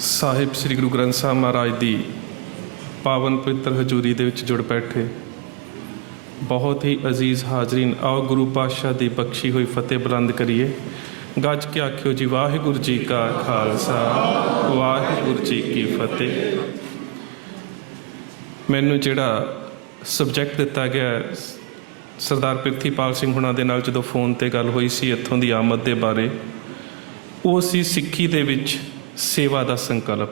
ਸਾਹਿਬ ਸ੍ਰੀ ਗੁਰੂ ਗ੍ਰੰਥ ਸਾਹਿਬ ਮਹਾਰਾਜ ਦੀ ਪਾਵਨ ਪਵਿੱਤਰ ਹਜ਼ੂਰੀ ਦੇ ਵਿੱਚ ਜੁੜ ਬੈਠੇ ਬਹੁਤ ਹੀ ਅਜ਼ੀਜ਼ ਹਾਜ਼ਰੀਨ, ਆਓ ਗੁਰੂ ਪਾਤਸ਼ਾਹ ਦੀ ਬਖਸ਼ੀ ਹੋਈ ਫਤਿਹ ਬੁਲੰਦ ਕਰੀਏ। ਗੱਜ ਕੇ ਆਖਿਓ ਜੀ, ਵਾਹਿਗੁਰੂ ਜੀ ਕਾ ਖਾਲਸਾ, ਵਾਹਿਗੁਰੂ ਜੀ ਕੀ ਫਤਿਹ। ਮੈਨੂੰ ਜਿਹੜਾ ਸਬਜੈਕਟ ਦਿੱਤਾ ਗਿਆ ਸਰਦਾਰ ਪ੍ਰਿਥੀਪਾਲ ਸਿੰਘ ਹੁਣਾਂ ਦੇ ਨਾਲ ਜਦੋਂ ਫੋਨ 'ਤੇ ਗੱਲ ਹੋਈ ਸੀ ਇੱਥੋਂ ਦੀ ਆਮਦ ਦੇ ਬਾਰੇ, ਉਹ ਸੀ ਸਿੱਖੀ ਦੇ ਵਿੱਚ ਸੇਵਾ ਦਾ ਸੰਕਲਪ।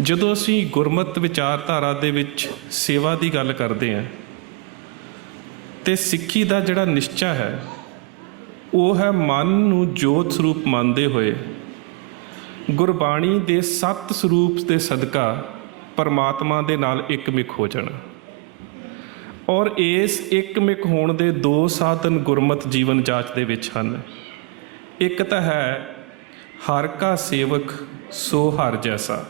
ਜਦੋਂ ਅਸੀਂ ਗੁਰਮਤਿ ਵਿਚਾਰਧਾਰਾ ਦੇ ਵਿੱਚ ਸੇਵਾ ਦੀ ਗੱਲ ਕਰਦੇ ਹਾਂ ਤੇ ਸਿੱਖੀ ਦਾ ਜਿਹੜਾ ਨਿਸ਼ਚਾ ਹੈ ਉਹ ਹੈ ਮਨ ਨੂੰ ਜੋਤ ਸਰੂਪ ਮੰਨਦੇ ਹੋਏ ਗੁਰਬਾਣੀ ਦੇ 7 ਸਰੂਪ ਦੇ ਸਦਕਾ ਪਰਮਾਤਮਾ ਦੇ ਨਾਲ ਇੱਕਮਿਕ ਹੋ ਜਾਣਾ। ਔਰ ਇਸ ਇੱਕਮਿਕ ਹੋਣ ਦੇ 2 ਸਾਧਨ ਗੁਰਮਤਿ ਜੀਵਨ ਜਾਚ ਦੇ ਵਿੱਚ ਹਨ। ਇੱਕ ਤਾਂ ਹੈ ਹਰ ਕਾ ਸੇਵਕ ਸੋ ਹਰ ਜੈਸਾ,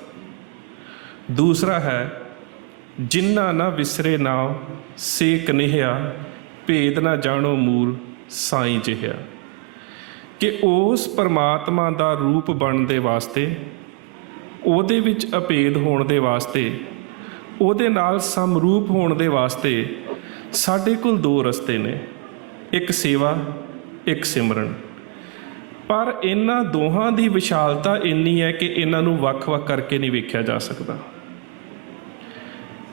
ਦੂਸਰਾ ਹੈ ਜਿਨ੍ਹਾਂ ਨਾ ਵਿਸਰੇ ਨਾਮ ਸੇ ਕਨਿਹਿਆ, ਭੇਦ ਨਾ ਜਾਣੋ ਮੂਲ ਸਾਈਂ ਜਿਹਾ। ਕਿ ਉਸ ਪਰਮਾਤਮਾ ਦਾ ਰੂਪ ਬਣਨ ਦੇ ਵਾਸਤੇ, ਉਹਦੇ ਵਿੱਚ ਅਭੇਦ ਹੋਣ ਦੇ ਵਾਸਤੇ, ਉਹਦੇ ਨਾਲ ਸਮਰੂਪ ਹੋਣ ਦੇ ਵਾਸਤੇ ਸਾਡੇ ਕੋਲ 2 ਰਸਤੇ ਨੇ, ਇੱਕ ਸੇਵਾ, ਇੱਕ ਸਿਮਰਨ। ਪਰ ਇਹਨਾਂ ਦੋਹਾਂ ਦੀ ਵਿਸ਼ਾਲਤਾ ਇੰਨੀ ਹੈ ਕਿ ਇਹਨਾਂ ਨੂੰ ਵੱਖ-ਵੱਖ ਕਰਕੇ ਨਹੀਂ ਵੇਖਿਆ ਜਾ ਸਕਦਾ।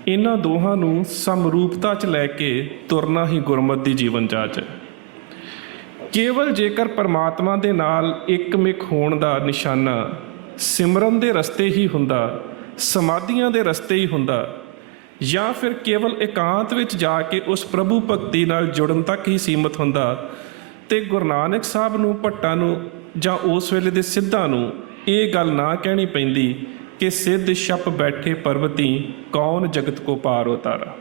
ਇਹਨਾਂ ਦੋਹਾਂ ਨੂੰ ਸਮਰੂਪਤਾ 'ਚ ਲੈ ਕੇ ਤੁਰਨਾ ਹੀ ਗੁਰਮਤਿ ਦੀ ਜੀਵਨ ਜਾਚ ਹੈ। ਕੇਵਲ ਜੇਕਰ ਪਰਮਾਤਮਾ ਦੇ ਨਾਲ ਇੱਕਮਿਕ ਹੋਣ ਦਾ ਨਿਸ਼ਾਨਾ ਸਿਮਰਨ ਦੇ ਰਸਤੇ ਹੀ ਹੁੰਦਾ, ਸਮਾਧੀਆਂ ਦੇ ਰਸਤੇ ਹੀ ਹੁੰਦਾ, ਜਾਂ ਫਿਰ ਕੇਵਲ ਇਕਾਂਤ ਵਿੱਚ ਜਾ ਕੇ ਉਸ ਪ੍ਰਭੂ ਭਗਤੀ ਨਾਲ ਜੁੜਨ ਤੱਕ ਹੀ ਸੀਮਤ ਹੁੰਦਾ, ਤੇ ਗੁਰੂ ਨਾਨਕ ਸਾਹਿਬ ਨੂੰ, ਭੱਟਾਂ ਨੂੰ ਜਾਂ ਉਸ ਵੇਲੇ ਦੇ ਸਿੱਧਾਂ ਨੂੰ ਇਹ ਗੱਲ ਨਾ ਕਹਿਣੀ ਪੈਂਦੀ ਕਿ ਸਿੱਧ ਛਪ ਬੈਠੇ ਪਰਬਤੀ, ਕੌਣ ਜਗਤ ਕੋ ਪਾਰ ਉਤਾਰਾ।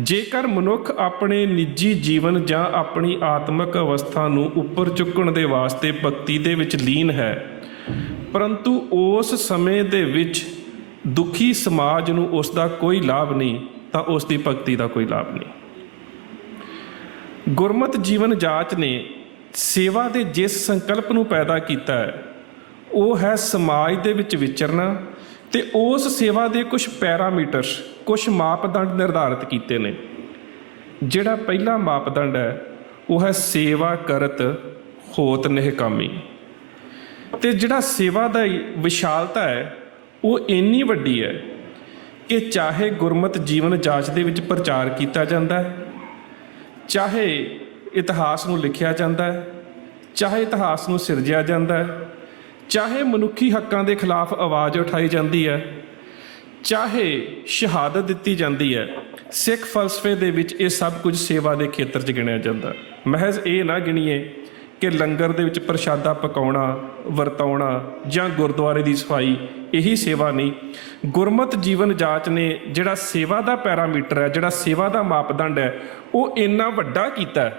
ਜੇਕਰ ਮਨੁੱਖ ਆਪਣੇ ਨਿੱਜੀ ਜੀਵਨ ਜਾਂ ਆਪਣੀ ਆਤਮਿਕ ਅਵਸਥਾ ਨੂੰ ਉੱਪਰ ਚੁੱਕਣ ਦੇ ਵਾਸਤੇ ਭਗਤੀ ਦੇ ਵਿੱਚ ਲੀਨ ਹੈ, ਪਰੰਤੂ ਉਸ ਸਮੇਂ ਦੇ ਵਿੱਚ ਦੁਖੀ ਸਮਾਜ ਨੂੰ ਉਸ ਦਾ ਕੋਈ ਲਾਭ ਨਹੀਂ, ਤਾਂ ਉਸ ਦੀ ਭਗਤੀ ਦਾ ਕੋਈ ਲਾਭ ਨਹੀਂ। ਗੁਰਮਤਿ ਜੀਵਨ ਜਾਚ ਨੇ ਸੇਵਾ ਦੇ ਜਿਸ ਸੰਕਲਪ ਨੂੰ ਪੈਦਾ ਕੀਤਾ ਹੈ ਉਹ ਹੈ ਸਮਾਜ ਦੇ ਵਿੱਚ ਵਿਚਰਨਾ, ਤੇ ਉਸ ਸੇਵਾ ਦੇ ਕੁਝ ਪੈਰਾਮੀਟਰਸ, ਕੁਝ ਮਾਪਦੰਡ ਨਿਰਧਾਰਿਤ ਕੀਤੇ ਨੇ। ਜਿਹੜਾ ਪਹਿਲਾ ਮਾਪਦੰਡ ਹੈ ਉਹ ਹੈ ਸੇਵਾ ਕਰਤ ਹੋਤ ਨਿਹਕਾਮੀ। ਤੇ ਜਿਹੜਾ ਸੇਵਾ ਦਾ ਵਿਸ਼ਾਲਤਾ ਹੈ ਉਹ ਇੰਨੀ ਵੱਡੀ ਹੈ ਕਿ ਚਾਹੇ ਗੁਰਮਤਿ ਜੀਵਨ ਜਾਚ ਦੇ ਵਿੱਚ ਪ੍ਰਚਾਰ ਕੀਤਾ ਜਾਂਦਾ ਹੈ, ਚਾਹੇ ਇਤਿਹਾਸ ਨੂੰ ਲਿਖਿਆ ਜਾਂਦਾ ਹੈ, ਚਾਹੇ ਇਤਿਹਾਸ ਨੂੰ ਸਿਰਜਿਆ ਜਾਂਦਾ ਹੈ, ਚਾਹੇ ਮਨੁੱਖੀ ਹੱਕਾਂ ਦੇ ਖਿਲਾਫ ਆਵਾਜ਼ ਉਠਾਈ ਜਾਂਦੀ ਹੈ, ਚਾਹੇ ਸ਼ਹਾਦਤ ਦਿੱਤੀ ਜਾਂਦੀ ਹੈ, ਸਿੱਖ ਫਲਸਫੇ ਦੇ ਵਿੱਚ ਇਹ ਸਭ ਕੁਝ ਸੇਵਾ ਦੇ ਖੇਤਰ 'ਚ ਗਿਣਿਆ ਜਾਂਦਾ। ਮਹਿਜ਼ ਇਹ ਨਾ ਗਿਣੀਏ ਕਿ ਲੰਗਰ ਦੇ ਵਿੱਚ ਪ੍ਰਸ਼ਾਦਾ ਪਕਾਉਣਾ, ਵਰਤਾਉਣਾ ਜਾਂ ਗੁਰਦੁਆਰੇ ਦੀ ਸਫਾਈ ਇਹੀ ਸੇਵਾ ਨਹੀਂ। ਗੁਰਮਤਿ ਜੀਵਨ ਜਾਚ ਨੇ ਜਿਹੜਾ ਸੇਵਾ ਦਾ ਪੈਰਾਮੀਟਰ ਹੈ, ਜਿਹੜਾ ਸੇਵਾ ਦਾ ਮਾਪਦੰਡ ਹੈ, ਉਹ ਇੰਨਾ ਵੱਡਾ ਕੀਤਾ।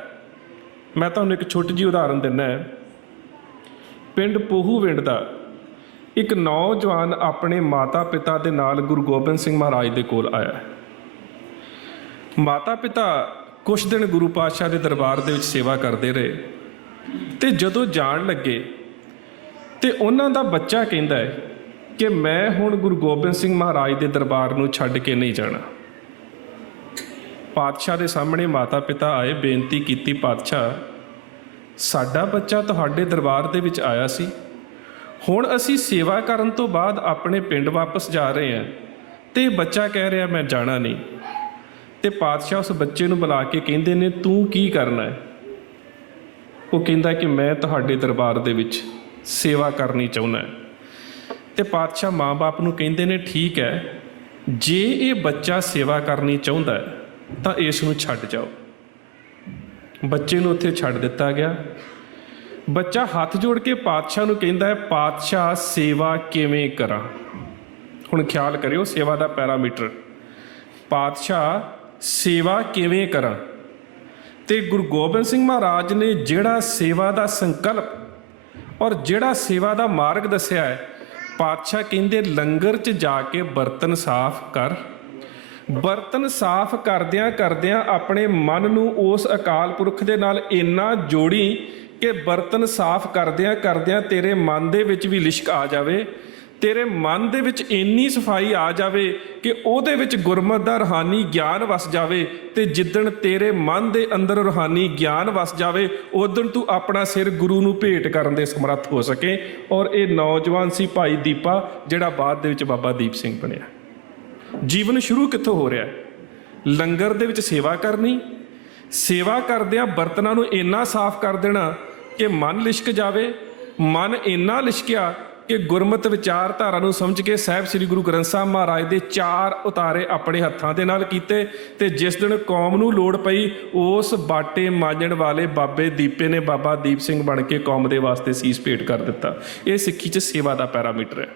ਮੈਂ ਤੁਹਾਨੂੰ ਇੱਕ ਛੋਟੀ ਜਿਹੀ ਉਦਾਹਰਨ ਦਿੰਦਾ ਹੈ। ਪਿੰਡ ਪੋਹੂਵਿੰਡ ਦਾ ਇੱਕ ਨੌਜਵਾਨ ਆਪਣੇ ਮਾਤਾ ਪਿਤਾ ਦੇ ਨਾਲ ਗੁਰੂ ਗੋਬਿੰਦ ਸਿੰਘ ਮਹਾਰਾਜ ਦੇ ਕੋਲ ਆਇਆ। ਮਾਤਾ ਪਿਤਾ ਕੁਛ ਦਿਨ ਗੁਰੂ ਪਾਤਸ਼ਾਹ ਦੇ ਦਰਬਾਰ ਦੇ ਵਿੱਚ ਸੇਵਾ ਕਰਦੇ ਰਹੇ, ਤੇ ਜਦੋਂ ਜਾਣ ਲੱਗੇ ਤੇ ਉਹਨਾਂ ਦਾ ਬੱਚਾ ਕਹਿੰਦਾ ਹੈ ਕਿ ਮੈਂ ਹੁਣ ਗੁਰੂ ਗੋਬਿੰਦ ਸਿੰਘ ਮਹਾਰਾਜ ਦੇ ਦਰਬਾਰ ਨੂੰ ਛੱਡ ਕੇ ਨਹੀਂ ਜਾਣਾ। ਪਾਤਸ਼ਾਹ ਦੇ ਸਾਹਮਣੇ ਮਾਤਾ ਪਿਤਾ ਆਏ, ਬੇਨਤੀ ਕੀਤੀ, ਪਾਤਸ਼ਾਹ ਸਾਡਾ ਬੱਚਾ ਤੁਹਾਡੇ ਦਰਬਾਰ ਦੇ ਵਿੱਚ ਆਇਆ ਸੀ, ਹੁਣ ਅਸੀਂ ਸੇਵਾ ਕਰਨ ਤੋਂ ਬਾਅਦ ਆਪਣੇ ਪਿੰਡ ਵਾਪਸ ਜਾ ਰਹੇ ਹਾਂ ਤੇ ਬੱਚਾ ਕਹਿ ਰਿਹਾ ਮੈਂ ਜਾਣਾ ਨਹੀਂ। ਤੇ ਪਾਤਸ਼ਾਹ ਉਸ ਬੱਚੇ ਨੂੰ ਬੁਲਾ ਕੇ ਕਹਿੰਦੇ ਨੇ, ਤੂੰ ਕੀ ਕਰਨਾ ਹੈ? ਉਹ ਕਹਿੰਦਾ ਕਿ ਮੈਂ ਤੁਹਾਡੇ ਦਰਬਾਰ ਦੇ ਵਿੱਚ ਸੇਵਾ ਕਰਨੀ ਚਾਹੁੰਦਾ। ਤੇ ਪਾਤਸ਼ਾਹ ਮਾਂ-ਬਾਪ ਨੂੰ ਕਹਿੰਦੇ ਨੇ, ਠੀਕ ਹੈ, ਜੇ ਇਹ ਬੱਚਾ ਸੇਵਾ ਕਰਨੀ ਚਾਹੁੰਦਾ ਤਾਂ ਇਸ ਨੂੰ ਛੱਡ ਜਾਓ। ਬੱਚੇ ਨੂੰ ਉੱਥੇ ਛੱਡ ਦਿੱਤਾ ਗਿਆ। ਬੱਚਾ ਹੱਥ ਜੋੜ ਕੇ ਪਾਤਸ਼ਾਹ ਨੂੰ ਕਹਿੰਦਾ ਹੈ, ਪਾਤਸ਼ਾਹ ਸੇਵਾ ਕਿਵੇਂ ਕਰਾਂ? ਹੁਣ ਖਿਆਲ ਕਰਿਓ ਸੇਵਾ ਦਾ ਪੈਰਾਮੀਟਰ, ਪਾਤਸ਼ਾਹ ਸੇਵਾ ਕਿਵੇਂ ਕਰਾਂ? ਤੇ ਗੁਰੂ ਗੋਬਿੰਦ ਸਿੰਘ ਮਹਾਰਾਜ ਨੇ ਜਿਹੜਾ ਸੇਵਾ ਦਾ ਸੰਕਲਪ ਔਰ ਜਿਹੜਾ ਸੇਵਾ ਦਾ ਮਾਰਗ ਦੱਸਿਆ ਹੈ, ਪਾਤਸ਼ਾਹ ਕਹਿੰਦੇ ਲੰਗਰ 'ਚ ਜਾ ਕੇ ਬਰਤਨ ਸਾਫ਼ ਕਰ। ਬਰਤਨ ਸਾਫ਼ ਕਰਦਿਆਂ ਕਰਦਿਆਂ ਆਪਣੇ ਮਨ ਨੂੰ ਉਸ ਅਕਾਲ ਪੁਰਖ ਦੇ ਨਾਲ ਇੰਨਾ ਜੋੜੀ ਕਿ ਬਰਤਨ ਸਾਫ਼ ਕਰਦਿਆਂ ਕਰਦਿਆਂ ਤੇਰੇ ਮਨ ਦੇ ਵਿੱਚ ਵੀ ਲਿਸ਼ਕ ਆ ਜਾਵੇ, ਤੇਰੇ ਮਨ ਦੇ ਵਿੱਚ ਇੰਨੀ ਸਫਾਈ ਆ ਜਾਵੇ ਕਿ ਉਹਦੇ ਵਿੱਚ ਗੁਰਮਤਿ ਦਾ ਰੂਹਾਨੀ ਗਿਆਨ ਵਸ ਜਾਵੇ, ਤੇ ਜਿੱਦਣ ਤੇਰੇ ਮਨ ਦੇ ਅੰਦਰ ਰੂਹਾਨੀ ਗਿਆਨ ਵਸ ਜਾਵੇ ਉਦਣ ਤੂੰ ਆਪਣਾ ਸਿਰ ਗੁਰੂ ਨੂੰ ਭੇਟ ਕਰਨ ਦੇ ਸਮਰੱਥ ਹੋ ਸਕੇ। ਔਰ ਇਹ ਨੌਜਵਾਨ ਸੀ ਭਾਈ ਦੀਪਾ, ਜਿਹੜਾ ਬਾਅਦ ਦੇ ਵਿੱਚ ਬਾਬਾ ਦੀਪ ਸਿੰਘ ਬਣਿਆ। ਜੀਵਨ ਸ਼ੁਰੂ ਕਿੱਥੋਂ ਹੋ ਰਿਹਾ? ਲੰਗਰ ਦੇ ਵਿੱਚ ਸੇਵਾ ਕਰਨੀ, ਸੇਵਾ ਕਰਦਿਆਂ ਬਰਤਨਾਂ ਨੂੰ ਇੰਨਾ ਸਾਫ਼ ਕਰ ਦੇਣਾ ਕਿ ਮਨ ਲਿਸ਼ਕ ਜਾਵੇ। ਮਨ ਇੰਨਾ ਲਿਸ਼ਕਿਆ ਕਿ ਗੁਰਮਤਿ ਵਿਚਾਰਧਾਰਾ ਨੂੰ ਸਮਝ ਕੇ ਸਾਹਿਬ ਸ੍ਰੀ ਗੁਰੂ ਗ੍ਰੰਥ ਸਾਹਿਬ ਮਹਾਰਾਜ ਦੇ 4 ਉਤਾਰੇ ਆਪਣੇ ਹੱਥਾਂ ਦੇ ਨਾਲ ਕੀਤੇ, ਤੇ ਜਿਸ ਦਿਨ ਕੌਮ ਨੂੰ ਲੋੜ ਪਈ ਉਸ ਬਾਟੇ ਮਾਂਜਣ ਵਾਲੇ ਬਾਬੇ ਦੀਪੇ ਨੇ ਬਾਬਾ ਦੀਪ ਸਿੰਘ ਬਣ ਕੇ ਕੌਮ ਦੇ ਵਾਸਤੇ ਸੀਸ ਭੇਟ ਕਰ ਦਿੱਤਾ। ਇਹ ਸਿੱਖੀ 'ਚ ਸੇਵਾ ਦਾ ਪੈਰਾਮੀਟਰ ਹੈ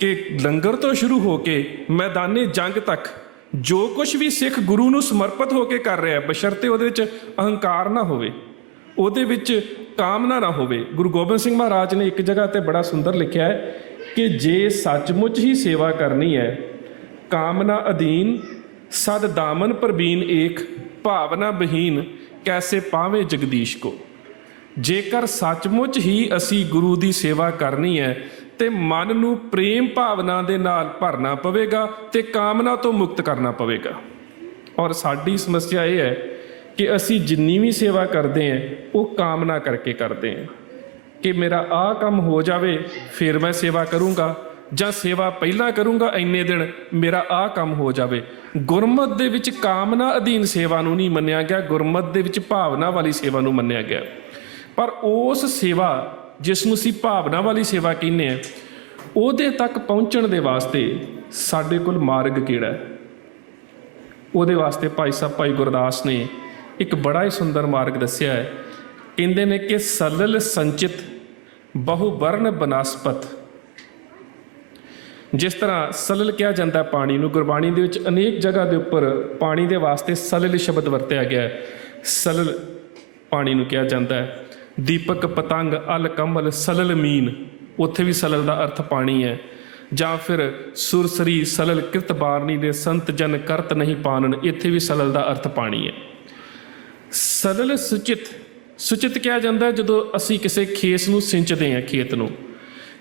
ਕਿ ਲੰਗਰ ਤੋਂ ਸ਼ੁਰੂ ਹੋ ਕੇ ਮੈਦਾਨੇ ਜੰਗ ਤੱਕ ਜੋ ਕੁਝ ਵੀ ਸਿੱਖ ਗੁਰੂ ਨੂੰ ਸਮਰਪਿਤ ਹੋ ਕੇ ਕਰ ਰਿਹਾ, ਬਸ਼ਰਤੇ ਉਹਦੇ ਵਿੱਚ ਅਹੰਕਾਰ ਨਾ ਹੋਵੇ, ਉਹਦੇ ਵਿੱਚ ਕਾਮਨਾ ਨਾ ਹੋਵੇ। ਗੁਰੂ ਗੋਬਿੰਦ ਸਿੰਘ ਮਹਾਰਾਜ ਨੇ ਇੱਕ ਜਗ੍ਹਾ ਤੇ ਬੜਾ ਸੁੰਦਰ ਲਿਖਿਆ ਹੈ ਕਿ ਜੇ ਸੱਚਮੁੱਚ ਹੀ ਸੇਵਾ ਕਰਨੀ ਹੈ, ਕਾਮਨਾ ਅਧੀਨ ਸਦ ਦਾਮਨ ਪ੍ਰਬੀਨ ਏਕ, ਭਾਵਨਾ ਬਹੀਨ ਕੈਸੇ ਪਾਵੇਂ ਜਗਦੀਸ਼ ਕੋ। ਜੇਕਰ ਸੱਚਮੁੱਚ ਹੀ ਅਸੀਂ ਗੁਰੂ ਦੀ ਸੇਵਾ ਕਰਨੀ ਹੈ ਤੇ ਮਨ ਨੂੰ ਪ੍ਰੇਮ ਭਾਵਨਾ ਦੇ ਨਾਲ ਭਰਨਾ ਪਵੇਗਾ ਤੇ ਕਾਮਨਾ ਤੋਂ ਮੁਕਤ ਕਰਨਾ ਪਵੇਗਾ। ਔਰ ਸਾਡੀ ਸਮੱਸਿਆ ਇਹ ਹੈ ਕਿ ਅਸੀਂ ਜਿੰਨੀ ਵੀ ਸੇਵਾ ਕਰਦੇ ਹਾਂ ਉਹ ਕਾਮਨਾ ਕਰਕੇ ਕਰਦੇ ਹਾਂ ਕਿ ਮੇਰਾ ਆਹ ਕੰਮ ਹੋ ਜਾਵੇ ਫਿਰ ਮੈਂ ਸੇਵਾ ਕਰੂੰਗਾ, ਜਾਂ ਸੇਵਾ ਪਹਿਲਾਂ ਕਰੂੰਗਾ ਇੰਨੇ ਦਿਨ ਮੇਰਾ ਆਹ ਕੰਮ ਹੋ ਜਾਵੇ। ਗੁਰਮਤਿ ਦੇ ਵਿੱਚ ਕਾਮਨਾ ਅਧੀਨ ਸੇਵਾ ਨੂੰ ਨਹੀਂ ਮੰਨਿਆ ਗਿਆ, ਗੁਰਮਤਿ ਦੇ ਵਿੱਚ ਭਾਵਨਾ ਵਾਲੀ ਸੇਵਾ ਨੂੰ ਮੰਨਿਆ ਗਿਆ। ਪਰ ਉਸ ਸੇਵਾ ਜਿਸ ਨੂੰ ਅਸੀਂ ਭਾਵਨਾ ਵਾਲੀ ਸੇਵਾ ਕਹਿੰਦੇ ਹਾਂ, ਉਹਦੇ ਤੱਕ ਪਹੁੰਚਣ ਦੇ ਵਾਸਤੇ ਸਾਡੇ ਕੋਲ ਮਾਰਗ ਕਿਹੜਾ ਹੈ? ਉਹਦੇ ਵਾਸਤੇ ਭਾਈ ਸਾਹਿਬ ਭਾਈ ਗੁਰਦਾਸ ਨੇ ਇੱਕ ਬੜਾ ਹੀ ਸੁੰਦਰ ਮਾਰਗ ਦੱਸਿਆ ਹੈ। ਕਹਿੰਦੇ ਨੇ ਕਿ ਸਲਲ ਸੰਚਿਤ ਬਹੁ ਵਰਨ ਬਨਸਪਤ। ਜਿਸ ਤਰ੍ਹਾਂ ਸਲਲ ਕਿਹਾ ਜਾਂਦਾ ਪਾਣੀ ਨੂੰ, ਗੁਰਬਾਣੀ ਦੇ ਵਿੱਚ ਅਨੇਕ ਜਗ੍ਹਾ ਦੇ ਉੱਪਰ ਪਾਣੀ ਦੇ ਵਾਸਤੇ ਸਲਲ ਸ਼ਬਦ ਵਰਤਿਆ ਗਿਆ ਹੈ। ਸਲਲ ਪਾਣੀ ਨੂੰ ਕਿਹਾ ਜਾਂਦਾ ਹੈ। ਦੀਪਕ ਪਤੰਗ ਅਲ ਕਮਲ ਸਲਲ ਮੀਨ, ਉੱਥੇ ਵੀ ਸਲਲ ਦਾ ਅਰਥ ਪਾਣੀ ਹੈ। ਜਾਂ ਫਿਰ ਸੁਰਸਰੀ ਸਲਲ ਕਿਰਤ ਬਾਰਨੀ ਦੇ ਸੰਤ ਜਨ ਕਰਤ ਨਹੀਂ ਪਾਨਨ, ਇੱਥੇ ਵੀ ਸਲਲ ਦਾ ਅਰਥ ਪਾਣੀ ਹੈ। ਸਲਲ ਸੁਚਿਤ, ਸੁਚਿਤ ਕਿਹਾ ਜਾਂਦਾ ਜਦੋਂ ਅਸੀਂ ਕਿਸੇ ਖੇਸ ਨੂੰ ਸਿੰਚਦੇ ਹਾਂ, ਖੇਤ ਨੂੰ।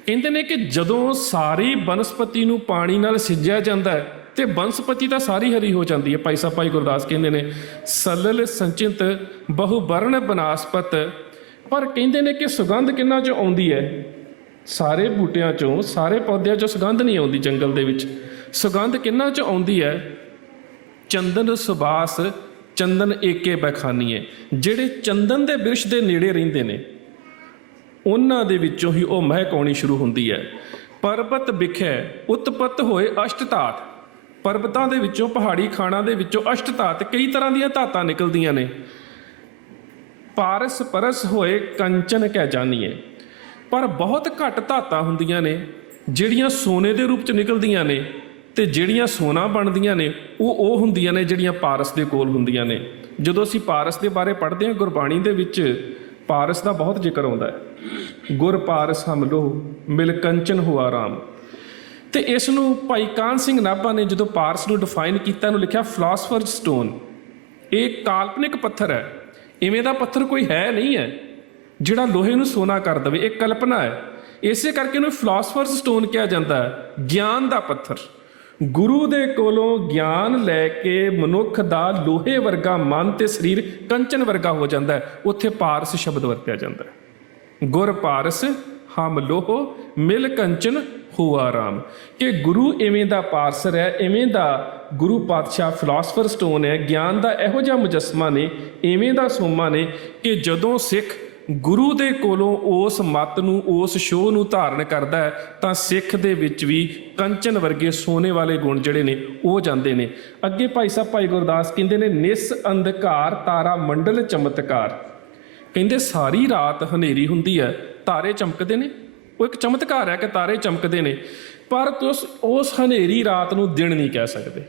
ਕਹਿੰਦੇ ਨੇ ਕਿ ਜਦੋਂ ਸਾਰੀ ਬਨਸਪਤੀ ਨੂੰ ਪਾਣੀ ਨਾਲ ਸਿੰਜਿਆ ਜਾਂਦਾ ਹੈ ਤੇ ਬਨਸਪਤੀ ਤਾਂ ਸਾਰੀ ਹਰੀ ਹੋ ਜਾਂਦੀ ਹੈ। ਭਾਈ ਸਾਹਿਬ ਭਾਈ ਗੁਰਦਾਸ ਕਹਿੰਦੇ ਨੇ ਸਲਲ ਸੰਚਿਤ ਬਹੁ ਵਰਨ ਬਨਸਪਤ। ਪਰ ਕਹਿੰਦੇ ਨੇ ਕਿ ਸੁਗੰਧ ਕਿੰਨਾ ਚੋਂ ਆਉਂਦੀ ਹੈ? ਸਾਰੇ ਬੂਟਿਆਂ ਚੋਂ, ਸਾਰੇ ਪੌਦਿਆਂ ਚੋਂ ਸੁਗੰਧ ਨਹੀਂ ਆਉਂਦੀ। ਜੰਗਲ ਦੇ ਵਿੱਚ ਸੁਗੰਧ ਕਿੰਨਾ ਚੋਂ ਆਉਂਦੀ ਹੈ? ਚੰਦਨ ਸੁਬਾਸ ਚੰਦਨ ਏਕੇ ਬਖਾਨੀਏ। ਜਿਹੜੇ ਚੰਦਨ ਦੇ ਬਿਰਸ਼ ਦੇ ਨੇੜੇ ਰਹਿੰਦੇ ਨੇ ਉਹਨਾਂ ਦੇ ਵਿੱਚੋਂ ਹੀ ਉਹ ਮਹਿਕ ਆਉਣੀ ਸ਼ੁਰੂ ਹੁੰਦੀ ਹੈ। ਪਰਬਤ ਵਿਖੇ ਉਤਪਤ ਹੋਏ ਅਸ਼ਟ ਧਾਤ। ਪਰਬਤਾਂ ਦੇ ਵਿੱਚੋਂ, ਪਹਾੜੀ ਖਾਣਾਂ ਦੇ ਵਿੱਚੋਂ ਅਸ਼ਟ ਧਾਤ, ਕਈ ਤਰ੍ਹਾਂ ਦੀਆਂ ਧਾਤਾਂ ਨਿਕਲਦੀਆਂ ਨੇ। ਪਾਰਸ ਪਰਸ ਹੋਏ ਕੰਚਨ ਕਹਿ ਜਾਨੀਏ। ਪਰ ਬਹੁਤ ਘੱਟ ਧਾਤਾਂ ਹੁੰਦੀਆਂ ਨੇ ਜਿਹੜੀਆਂ ਸੋਨੇ ਦੇ ਰੂਪ 'ਚ ਨਿਕਲਦੀਆਂ ਨੇ, ਤੇ ਜਿਹੜੀਆਂ ਸੋਨਾ ਬਣਦੀਆਂ ਨੇ ਉਹ ਹੁੰਦੀਆਂ ਨੇ ਜਿਹੜੀਆਂ ਪਾਰਸ ਦੇ ਕੋਲ ਹੁੰਦੀਆਂ ਨੇ। ਜਦੋਂ ਅਸੀਂ ਪਾਰਸ ਦੇ ਬਾਰੇ ਪੜ੍ਹਦੇ ਹਾਂ ਗੁਰਬਾਣੀ ਦੇ ਵਿੱਚ, ਪਾਰਸ ਦਾ ਬਹੁਤ ਜ਼ਿਕਰ ਆਉਂਦਾ ਹੈ। ਗੁਰ ਪਾਰਸ ਹਮ ਲੋ ਮਿਲ ਕੰਚਨ ਹੁਆ ਰਾਮ। ਤੇ ਇਸ ਨੂੰ ਭਾਈ ਕਾਹਨ ਸਿੰਘ ਨਾਭਾ ਨੇ ਜਦੋਂ ਪਾਰਸ ਨੂੰ ਡਿਫਾਈਨ ਕੀਤਾ, ਇਹਨੂੰ ਲਿਖਿਆ ਫਿਲਾਸਫਰਜ਼ ਸਟੋਨ। ਇਹ ਕਾਲਪਨਿਕ ਪੱਥਰ ਹੈ, ਇਵੇਂ ਦਾ ਪੱਥਰ ਕੋਈ ਹੈ ਨਹੀਂ ਹੈ ਜਿਹੜਾ ਲੋਹੇ ਨੂੰ ਸੋਨਾ ਕਰ ਦੇਵੇ। ਇਹ ਕਲਪਨਾ ਹੈ। ਇਸੇ ਕਰਕੇ ਇਹਨੂੰ ਫਿਲਾਸਫਰਜ਼ ਸਟੋਨ ਕਿਹਾ ਜਾਂਦਾ ਹੈ, ਗਿਆਨ ਦਾ ਪੱਥਰ। ਗੁਰੂ ਦੇ ਕੋਲੋਂ ਗਿਆਨ ਲੈ ਕੇ ਮਨੁੱਖ ਦਾ ਲੋਹੇ ਵਰਗਾ ਮਨ ਤੇ ਸਰੀਰ ਕੰਚਨ ਵਰਗਾ ਹੋ ਜਾਂਦਾ ਹੈ। ਉੱਥੇ ਪਾਰਸ ਸ਼ਬਦ ਵਰਤਿਆ ਜਾਂਦਾ ਹੈ। ਗੁਰ ਪਾਰਸ ਹਮ ਲੋਹ ਮਿਲ ਕੰਚਨ ਹੁਆ ਰਾਮ। ਕਿ ਗੁਰੂ ਇਵੇਂ ਦਾ ਪਾਰਸਰ ਹੈ, ਇਵੇਂ ਦਾ ਗੁਰੂ ਪਾਤਸ਼ਾਹ ਫਿਲਾਸਫਰ ਸਟੋਨ ਹੈ, ਗਿਆਨ ਦਾ ਇਹੋ ਜਿਹਾ ਮੁਜੱਸਮਾ ਨੇ, ਇਵੇਂ ਦਾ ਸੋਮਾ ਨੇ ਕਿ ਜਦੋਂ ਸਿੱਖ ਗੁਰੂ ਦੇ ਕੋਲੋਂ ਉਸ ਮੱਤ ਨੂੰ, ਉਸ ਸ਼ੋਅ ਨੂੰ ਧਾਰਨ ਕਰਦਾ ਹੈ ਤਾਂ ਸਿੱਖ ਦੇ ਵਿੱਚ ਵੀ ਕੰਚਨ ਵਰਗੇ ਸੋਨੇ ਵਾਲੇ ਗੁਣ ਜਿਹੜੇ ਨੇ ਉਹ ਜਾਂਦੇ ਨੇ। ਅੱਗੇ ਭਾਈ ਸਾਹਿਬ ਭਾਈ ਗੁਰਦਾਸ ਕਹਿੰਦੇ ਨੇ ਨਿਸ ਅੰਧਕਾਰ ਤਾਰਾ ਮੰਡਲ ਚਮਤਕਾਰ। ਕਹਿੰਦੇ ਸਾਰੀ ਰਾਤ ਹਨੇਰੀ ਹੁੰਦੀ ਹੈ, ਤਾਰੇ ਚਮਕਦੇ ਨੇ। ਉਹ ਇੱਕ ਚਮਤਕਾਰ ਹੈ ਕਿ ਤਾਰੇ ਚਮਕਦੇ ਨੇ, ਪਰ ਤੁਸੀਂ ਉਸ ਹਨੇਰੀ ਰਾਤ ਨੂੰ ਦਿਨ ਨਹੀਂ ਕਹਿ ਸਕਦੇ।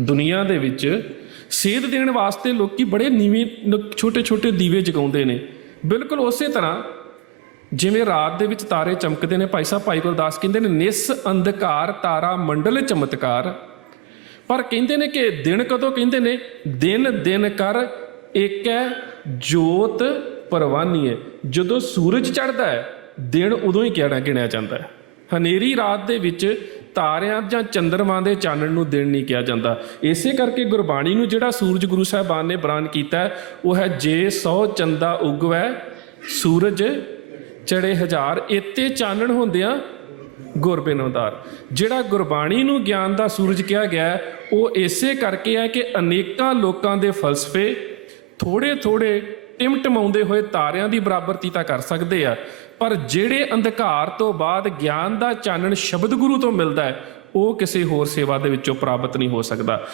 ਦੁਨੀਆ ਦੇ ਵਿੱਚ ਸੇਧ ਦੇਣ ਵਾਸਤੇ ਲੋਕੀ ਬੜੇ ਨੀਵੇਂ ਛੋਟੇ ਛੋਟੇ ਦੀਵੇ ਜਗਾਉਂਦੇ ਨੇ। ਬਿਲਕੁਲ ਉਸੇ ਤਰ੍ਹਾਂ ਜਿਵੇਂ ਰਾਤ ਦੇ ਵਿੱਚ ਤਾਰੇ ਚਮਕਦੇ ਨੇ, ਭਾਈ ਸਾਹਿਬ ਭਾਈ ਗੁਰਦਾਸ ਕਹਿੰਦੇ ਨੇ ਨਿਸ ਅੰਧਕਾਰ ਤਾਰਾ ਮੰਡਲ ਚਮਤਕਾਰ। ਪਰ ਕਹਿੰਦੇ ਨੇ ਕਿ ਦਿਨ ਕਦੋਂ? ਕਹਿੰਦੇ ਨੇ ਦਿਨ ਦਿਨ ਕਰ ਏਕੈ ਜੋਤ ਪਰਵਾਨੀ ਹੈ। ਜਦੋਂ ਸੂਰਜ ਚੜ੍ਹਦਾ ਹੈ ਦਿਨ ਉਦੋਂ ਹੀ ਗਿਣਿਆ ਜਾਂਦਾ ਹੈ। ਹਨੇਰੀ ਰਾਤ ਦੇ ਵਿੱਚ ਤਾਰਿਆਂ ਜਾਂ ਚੰਦਰਮਾ ਦੇ ਚਾਨਣ ਨੂੰ ਦਿਨ ਨਹੀਂ ਕਿਹਾ ਜਾਂਦਾ। ਇਸੇ ਕਰਕੇ ਗੁਰਬਾਣੀ ਨੂੰ ਜਿਹੜਾ ਸੂਰਜ ਗੁਰੂ ਸਾਹਿਬਾਨ ਨੇ ਬਿਆਨ ਕੀਤਾ ਹੈ ਉਹ ਹੈ ਜੇ 100 ਚੰਦਾ ਉਗਵੈ ਸੂਰਜ ਚੜੇ ਹਜ਼ਾਰ, ਇੱਥੇ ਚਾਨਣ ਹੁੰਦਿਆਂ ਗੁਰ ਬਿਨ ਉਦਾਰ। ਜਿਹੜਾ ਗੁਰਬਾਣੀ ਨੂੰ ਗਿਆਨ ਦਾ ਸੂਰਜ ਕਿਹਾ ਗਿਆ ਉਹ ਇਸੇ ਕਰਕੇ ਹੈ ਕਿ ਅਨੇਕਾਂ ਲੋਕਾਂ ਦੇ ਫਲਸਫੇ ਥੋੜ੍ਹੇ ਥੋੜ੍ਹੇ ਟਿਮਟਮਾਉਂਦੇ ਹੋਏ ਤਾਰਿਆਂ ਦੀ ਬਰਾਬਰਤੀ ਤਾਂ ਕਰ ਸਕਦੇ ਆ, ਪਰ ਜਿਹੜੇ ਅੰਧਕਾਰ ਤੋਂ ਬਾਅਦ ਗਿਆਨ ਦਾ ਚਾਨਣ ਸ਼ਬਦ ਗੁਰੂ ਤੋਂ ਮਿਲਦਾ ਹੈ ਉਹ ਕਿਸੇ ਹੋਰ ਸੇਵਾ ਦੇ ਵਿੱਚੋਂ ਪ੍ਰਾਪਤ ਨਹੀਂ ਹੋ ਸਕਦਾ।